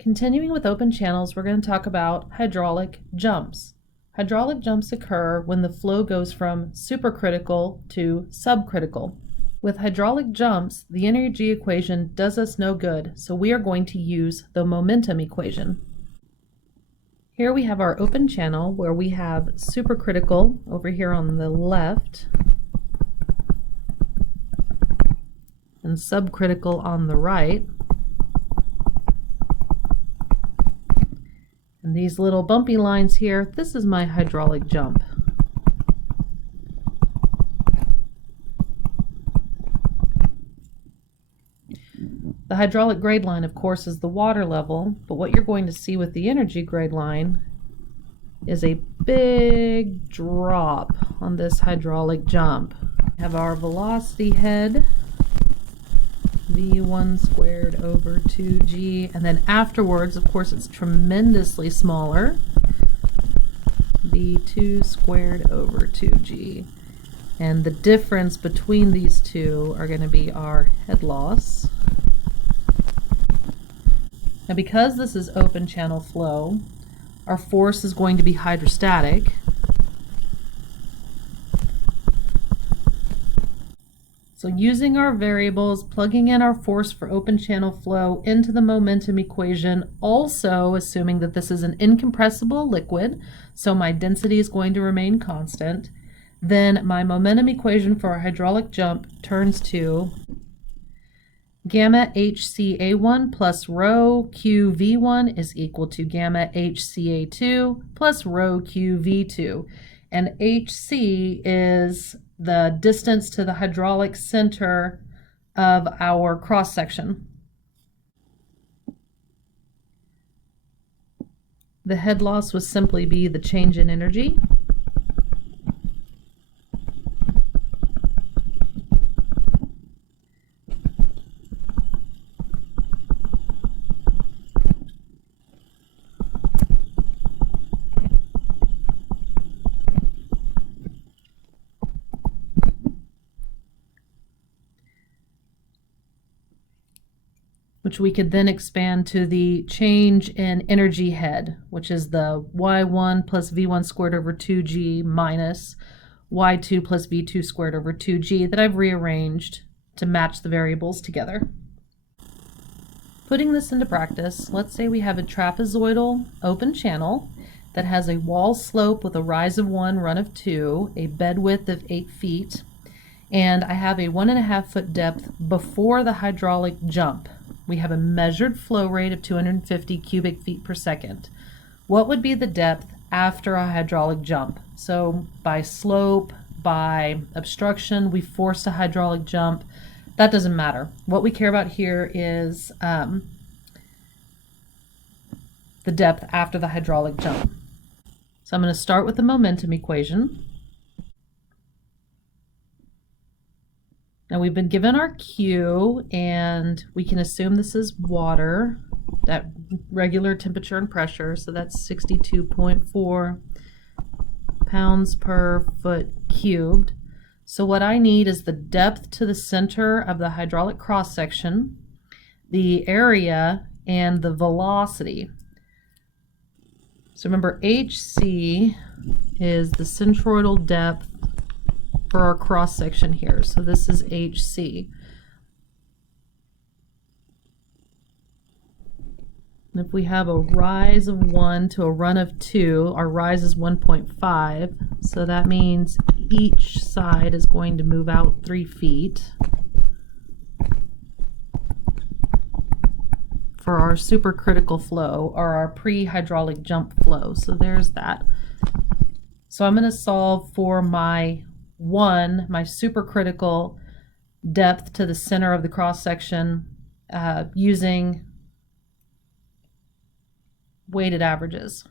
Continuing with open channels, we're going to talk about hydraulic jumps. Hydraulic jumps occur when the flow goes from supercritical to subcritical. With hydraulic jumps, the energy equation does us no good, so we are going to use the momentum equation. Here we have our open channel where we have supercritical over here on the left and subcritical on the right. And these little bumpy lines here, this is my hydraulic jump. The hydraulic grade line, of course, is the water level, but what you're going to see with the energy grade line is a big drop on this hydraulic jump. We have our velocity head, v1 squared over 2g, and then afterwards, of course, it's tremendously smaller, v2 squared over 2g. And the difference between these two are going to be our head loss. Now, because this is open channel flow, our force is going to be hydrostatic. So using our variables, plugging in our force for open channel flow into the momentum equation, also assuming that this is an incompressible liquid, so my density is going to remain constant, then my momentum equation for a hydraulic jump turns to gamma HCA1 plus rho QV1 is equal to gamma HCA2 plus rho QV2. And HC is the distance to the hydraulic center of our cross section. The head loss would simply be the change in energy. Which we could then expand to the change in energy head, which is the y1 plus v1 squared over 2g minus y2 plus v2 squared over 2g that I've rearranged to match the variables together. Putting this into practice, let's say we have a trapezoidal open channel that has a wall slope with a rise of 1, run of 2, a bed width of 8 feet, and I have a 1.5 foot depth before the hydraulic jump. We have a measured flow rate of 250 cubic feet per second. What would be the depth after a hydraulic jump? So by slope, by obstruction, we forced a hydraulic jump. That doesn't matter. What we care about here is the depth after the hydraulic jump. So I'm going to start with the momentum equation. Now we've been given our Q, and we can assume this is water at regular temperature and pressure, so that's 62.4 pounds per foot cubed. So what I need is the depth to the center of the hydraulic cross section, the area, and the velocity. So remember, HC is the centroidal depth for our cross section here. So this is HC. And if we have a rise of 1 to a run of 2, our rise is 1.5. So that means each side is going to move out 3 feet for our supercritical flow, or our pre-hydraulic jump flow. So there's that. So I'm going to solve for my supercritical depth to the center of the cross section using weighted averages.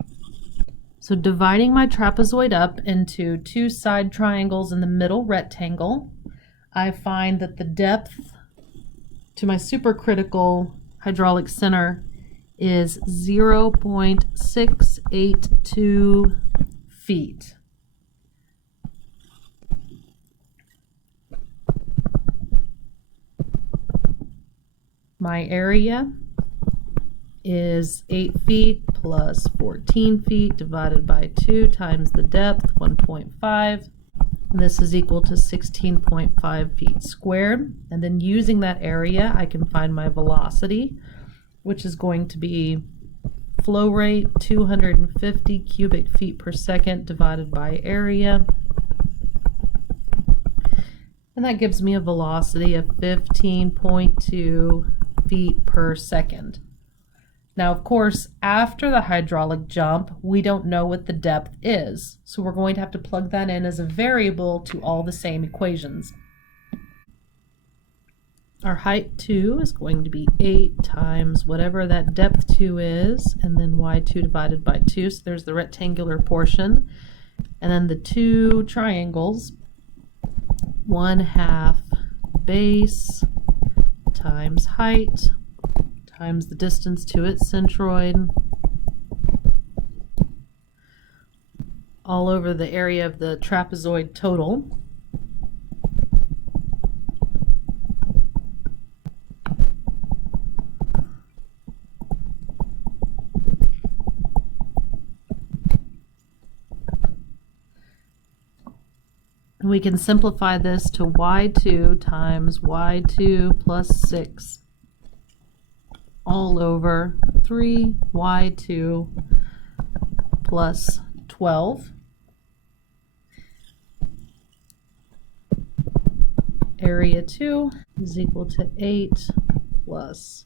So dividing my trapezoid up into 2 side triangles in the middle rectangle, I find that the depth to my supercritical hydraulic center is 0.682 feet. My area is 8 feet plus 14 feet divided by 2 times the depth, 1.5. And this is equal to 16.5 feet squared. And then using that area, I can find my velocity, which is going to be flow rate 250 cubic feet per second divided by area. And that gives me a velocity of 15.2 feet per second. Now, of course, after the hydraulic jump, we don't know what the depth is. So we're going to have to plug that in as a variable to all the same equations. Our height 2 is going to be 8 times whatever that depth 2 is, and then y2 divided by 2. So there's the rectangular portion. And then the two triangles, 1/2 base times height times the distance to its centroid, all over the area of the trapezoid total. We can simplify this to y2 times y2 plus 6 all over 3y2 plus 12. Area 2 is equal to 8 plus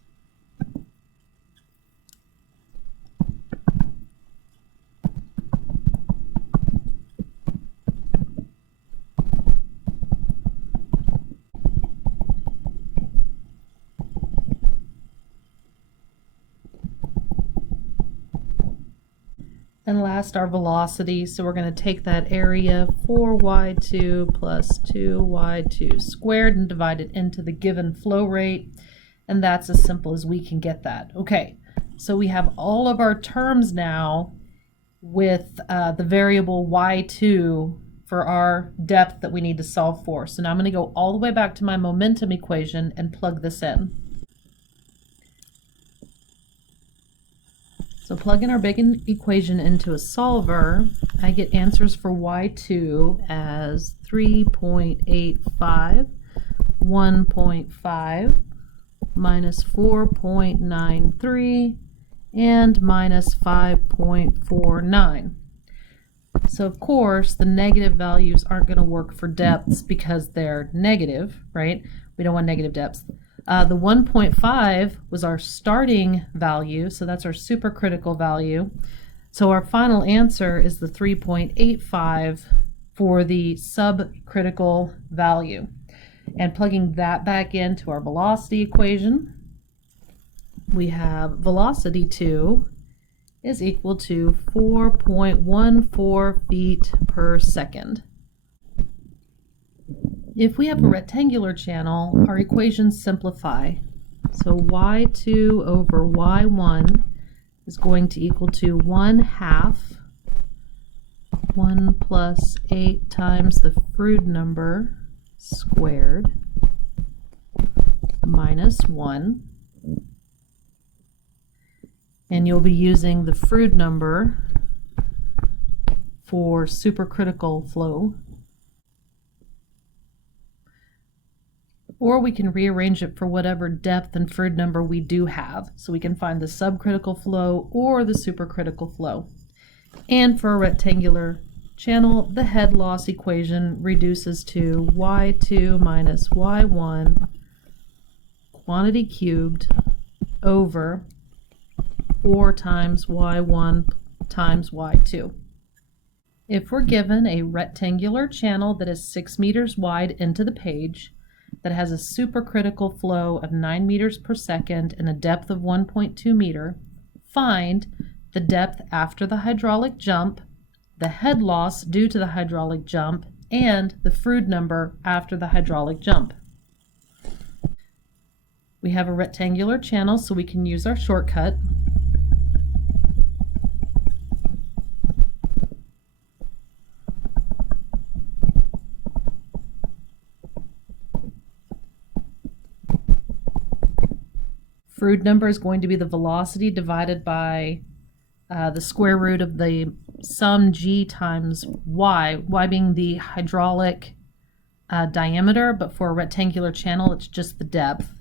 and last, our velocity. So we're going to take that area 4y2 plus 2y2 squared and divide it into the given flow rate. And that's as simple as we can get that. Okay, so we have all of our terms now with the variable y2 for our depth that we need to solve for. So now I'm going to go all the way back to my momentum equation and plug this in. So plug in our big equation into a solver. I get answers for y2 as 3.85, 1.5, minus 4.93, and minus 5.49. So of course the negative values aren't going to work for depths because they're negative, right? We don't want negative depths. The 1.5 was our starting value, so that's our supercritical value. So our final answer is the 3.85 for the subcritical value. And plugging that back into our velocity equation, we have velocity 2 is equal to 4.14 feet per second. If we have a rectangular channel, our equations simplify. So y2 over y1 is going to equal to 1/2 1 plus 8 times the Froude number squared minus 1. And you'll be using the Froude number for supercritical flow. Or we can rearrange it for whatever depth and Froude number we do have. So we can find the subcritical flow or the supercritical flow. And for a rectangular channel, the head loss equation reduces to y2 minus y1 quantity cubed over 4 times y1 times y2. If we're given a rectangular channel that is 6 meters wide into the page, that has a supercritical flow of 9 meters per second and a depth of 1.2 meter, find the depth after the hydraulic jump, the head loss due to the hydraulic jump, and the Froude number after the hydraulic jump. We have a rectangular channel, so we can use our shortcut. Froude number is going to be the velocity divided by the square root of the sum g times y being the hydraulic diameter, but for a rectangular channel, it's just the depth.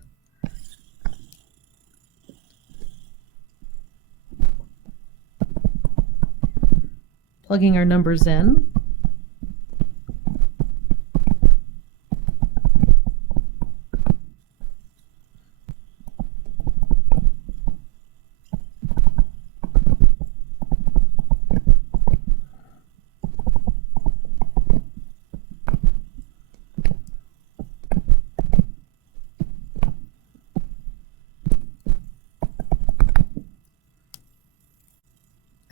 Plugging our numbers in.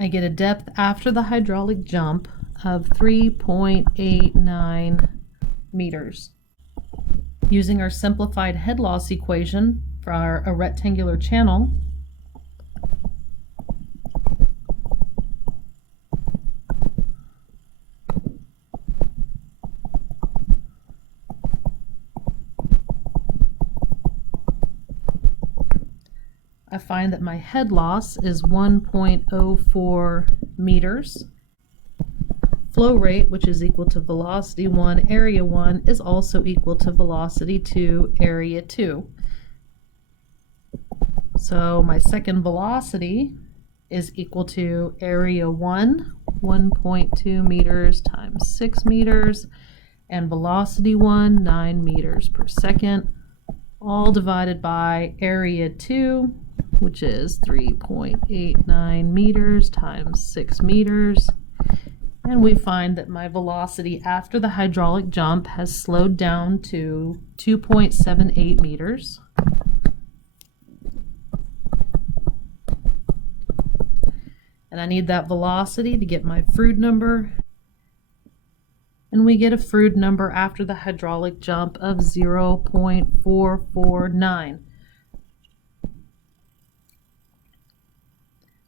I get a depth after the hydraulic jump of 3.89 meters. Using our simplified head loss equation for a rectangular channel, I find that my head loss is 1.04 meters. Flow rate, which is equal to velocity 1, area 1, is also equal to velocity 2, area 2. So my second velocity is equal to area 1, 1.2 meters times 6 meters, and velocity 1, 9 meters per second, all divided by area 2, which is 3.89 meters times 6 meters. And we find that my velocity after the hydraulic jump has slowed down to 2.78 meters. And I need that velocity to get my Froude number. And we get a Froude number after the hydraulic jump of 0.449.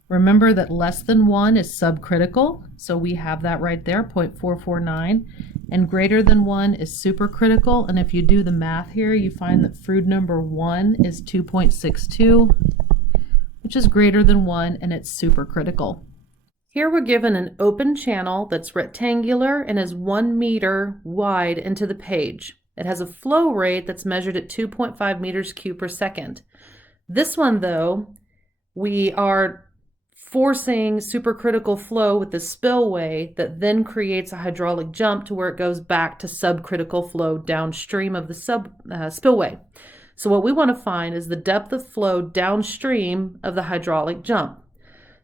Remember that less than 1 is subcritical, so we have that right there, 0.449, and greater than 1 is supercritical, and if you do the math here, you find that Froude number 1 is 2.62, which is greater than 1, and it's supercritical. Here we're given an open channel that's rectangular and is 1 meter wide into the page. It has a flow rate that's measured at 2.5 meters cubed per second. This one, though, we are forcing supercritical flow with the spillway that then creates a hydraulic jump to where it goes back to subcritical flow downstream of the spillway. So what we want to find is the depth of flow downstream of the hydraulic jump.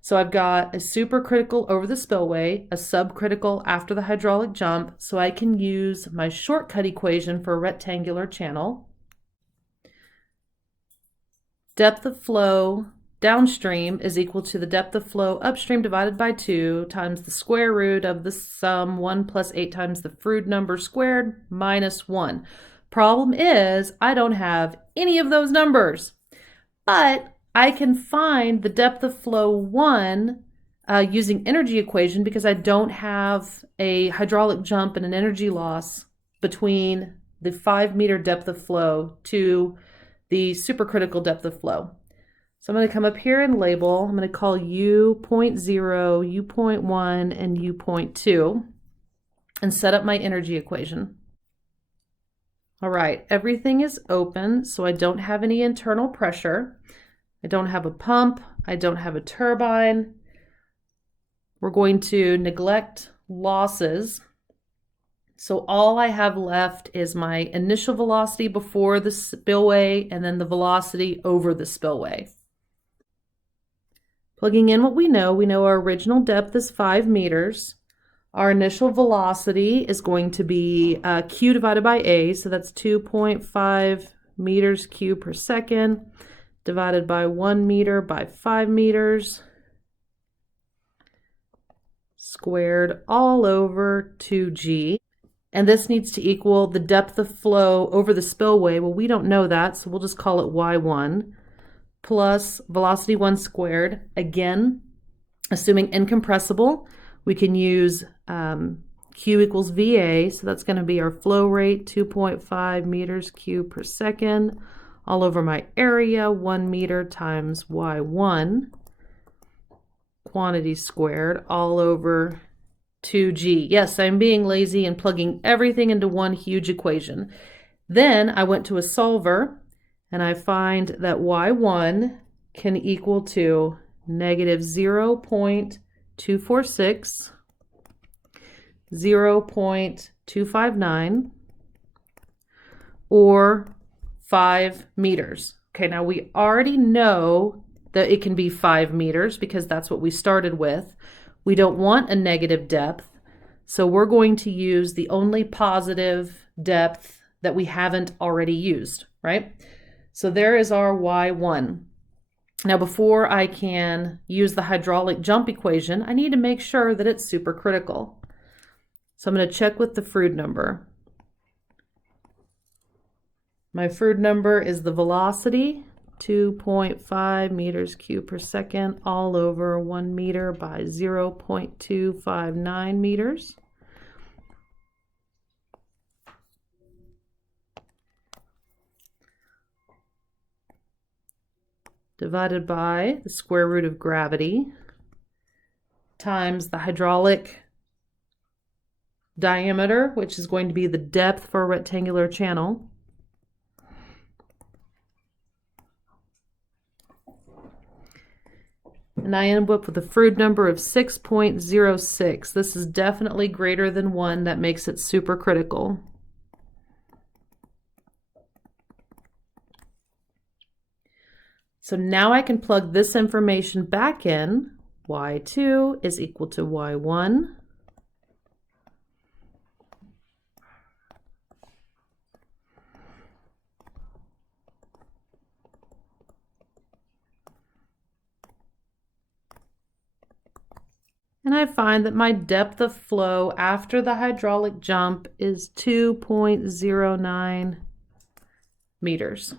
So I've got a supercritical over the spillway, a subcritical after the hydraulic jump, so I can use my shortcut equation for a rectangular channel. Depth of flow downstream is equal to the depth of flow upstream divided by 2 times the square root of the sum 1 plus 8 times the Froude number squared minus 1. Problem is, I don't have any of those numbers, but I can find the depth of flow 1 using energy equation because I don't have a hydraulic jump and an energy loss between the 5 meter depth of flow to the supercritical depth of flow. So I'm going to come up here and label. I'm going to call U.0, U.1, and U.2 and set up my energy equation. All right, everything is open, so I don't have any internal pressure. I don't have a pump. I don't have a turbine. We're going to neglect losses. So all I have left is my initial velocity before the spillway and then the velocity over the spillway. Plugging in what we know our original depth is 5 meters. Our initial velocity is going to be Q divided by A, so that's 2.5 meters cubed per second divided by 1 meter by 5 meters squared all over 2G. And this needs to equal the depth of flow over the spillway. Well, we don't know that, so we'll just call it Y1. Plus velocity 1 squared. Again, assuming incompressible, we can use Q equals VA, so that's going to be our flow rate, 2.5 meters cubed per second, all over my area, 1 meter times y1 quantity squared all over 2g. Yes, I'm being lazy and plugging everything into one huge equation. Then I went to a solver and I find that y1 can equal to negative 0.246, 0.259, or 5 meters. Okay, now we already know that it can be 5 meters because that's what we started with. We don't want a negative depth, so we're going to use the only positive depth that we haven't already used, right? So there is our y1. Now before I can use the hydraulic jump equation, I need to make sure that it's supercritical. So I'm going to check with the Froude number. My Froude number is the velocity, 2.5 meters cubed per second, all over 1 meter by 0.259 meters. Divided by the square root of gravity times the hydraulic diameter, which is going to be the depth for a rectangular channel. And I end up with a Froude number of 6.06. This is definitely greater than 1. That makes it supercritical. So now I can plug this information back in. y2 is equal to y1. And I find that my depth of flow after the hydraulic jump is 2.09 meters.